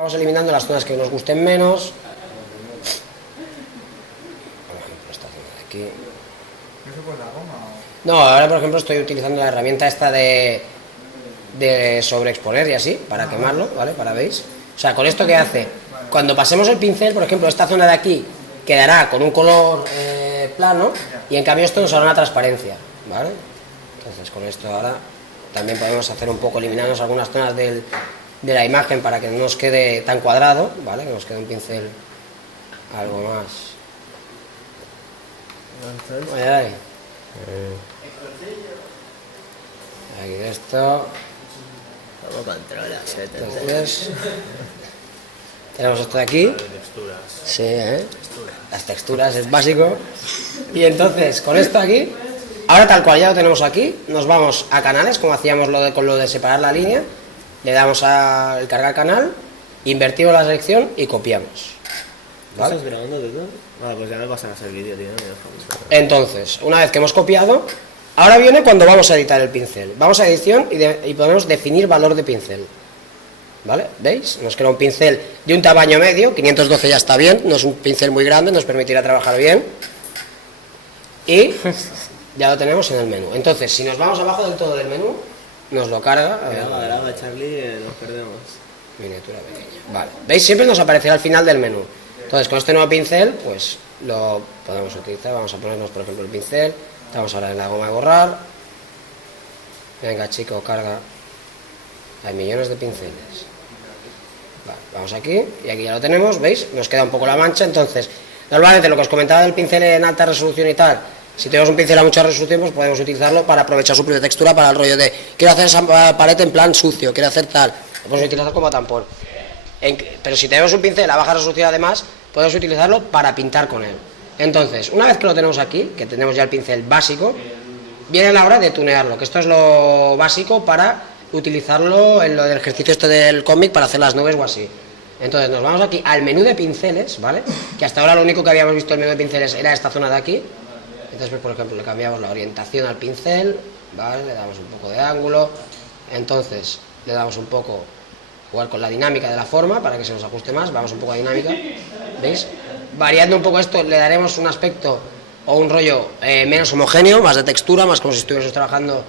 Vamos eliminando las zonas que nos gusten menos. Por ejemplo, esta zona de aquí. ¿Eso con la goma o...? No, ahora por ejemplo estoy utilizando la herramienta esta de sobreexponer y así, para quemarlo, ¿vale? Para veis. O sea, con esto, ¿qué hace? Cuando pasemos el pincel, por ejemplo, esta zona de aquí quedará con un color plano, y en cambio esto nos hará una transparencia, ¿vale? Entonces con esto ahora también podemos hacer un poco, eliminarnos algunas zonas de la imagen para que no nos quede tan cuadrado, ¿vale? Que nos quede un pincel algo más. Ahí. Aquí de esto. ¿Cómo controlas? Entonces, tenemos esto de aquí. Sí, las texturas es básico. Y entonces, con esto aquí, ahora tal cual ya lo tenemos aquí, nos vamos a canales, como hacíamos con lo de separar la línea. Le damos al cargar canal, invertimos la selección y copiamos. ¿Vale? ¿Estás grabando de todo? Vale, pues ya me pasarás el vídeo, tío. Entonces, una vez que hemos copiado, ahora viene cuando vamos a editar el pincel. Vamos a edición y podemos definir valor de pincel. ¿Vale? ¿Veis? Nos queda un pincel de un tamaño medio, 512 ya está bien, no es un pincel muy grande, nos permitirá trabajar bien. Y ya lo tenemos en el menú. Entonces, si nos vamos abajo del todo del menú, nos lo carga. Graba, Charlie, nos perdemos. Miniatura pequeña. Vale. ¿Veis? Siempre nos aparecerá al final del menú. Entonces, con este nuevo pincel, pues lo podemos utilizar. Vamos a ponernos, por ejemplo, el pincel. Estamos ahora en la goma de borrar. Venga, chico, carga. Hay millones de pinceles. Vale, vamos aquí, y aquí ya lo tenemos, ¿veis? Nos queda un poco la mancha. Entonces, normalmente lo que os comentaba del pincel en alta resolución y tal, si tenemos un pincel a mucha resolución, pues podemos utilizarlo para aprovechar su propia textura para el rollo de quiero hacer esa pared en plan sucio, quiero hacer tal, lo podemos utilizar como tampón. Pero si tenemos un pincel a baja resolución además, podemos utilizarlo para pintar con él. Entonces, una vez que lo tenemos aquí, que tenemos ya el pincel básico, viene la hora de tunearlo, que esto es lo básico para utilizarlo en lo del ejercicio este del cómic para hacer las nubes o así. Entonces nos vamos aquí al menú de pinceles, ¿vale? Que hasta ahora lo único que habíamos visto en el menú de pinceles era esta zona de aquí. Entonces, pues, por ejemplo, le cambiamos la orientación al pincel, ¿vale? Le damos un poco de ángulo. Entonces le damos un poco, jugar con la dinámica de la forma para que se nos ajuste más. Vamos un poco a dinámica, ¿veis? Variando un poco esto le daremos un aspecto o un rollo menos homogéneo, más de textura, más como si estuviésemos trabajando,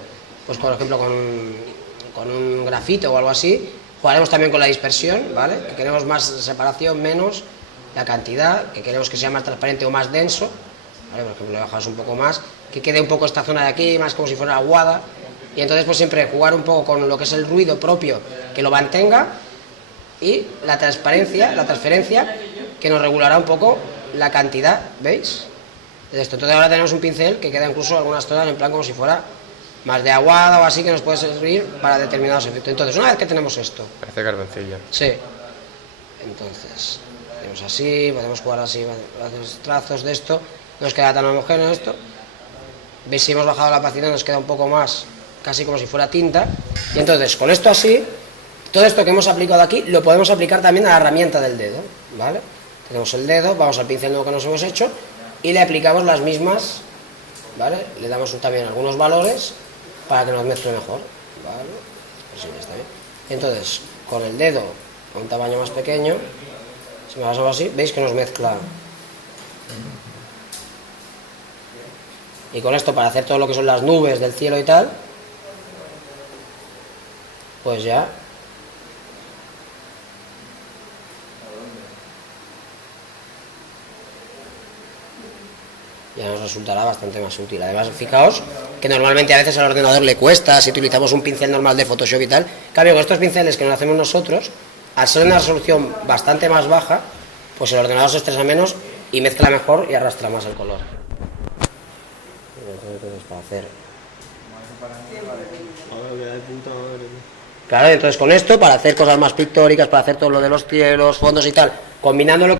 pues por ejemplo con un grafito o algo así. Jugaremos también con la dispersión, ¿vale? Que queremos más separación, menos la cantidad, que queremos que sea más transparente o más denso, ¿vale? Por ejemplo, le bajamos un poco más, que quede un poco esta zona de aquí, más como si fuera aguada. Y entonces pues siempre jugar un poco con lo que es el ruido propio, que lo mantenga, y la transparencia, la transferencia, que nos regulará un poco la cantidad, ¿veis? De esto. Entonces ahora tenemos un pincel que queda incluso algunas zonas en plan como si fuera más de aguada o así, que nos puede servir para determinados efectos. Entonces, una vez que tenemos esto... Parece carboncillo. Sí. Entonces, tenemos así, podemos jugar así, los trazos de esto, no nos queda tan homogéneo esto. ¿Veis? Si hemos bajado la opacidad nos queda un poco más, casi como si fuera tinta. Y entonces, con esto así, todo esto que hemos aplicado aquí, lo podemos aplicar también a la herramienta del dedo, ¿vale? Tenemos el dedo, vamos al pincel nuevo que nos hemos hecho, y le aplicamos las mismas, ¿vale? Le damos también algunos valores para que nos mezcle mejor, ¿vale? Pues sí, está bien. Entonces, con el dedo a un tamaño más pequeño, si me paso así, veis que nos mezcla. Y con esto, para hacer todo lo que son las nubes del cielo y tal, pues ya nos resultará bastante más útil. Además, fijaos que normalmente a veces al ordenador le cuesta si utilizamos un pincel normal de Photoshop y tal. En cambio, con estos pinceles que nos hacemos nosotros, al ser una resolución bastante más baja, pues el ordenador se estresa menos y mezcla mejor y arrastra más el color. Entonces, para hacer... Claro, entonces con esto, para hacer cosas más pictóricas, para hacer todo lo de los cielos, fondos y tal, combinándolo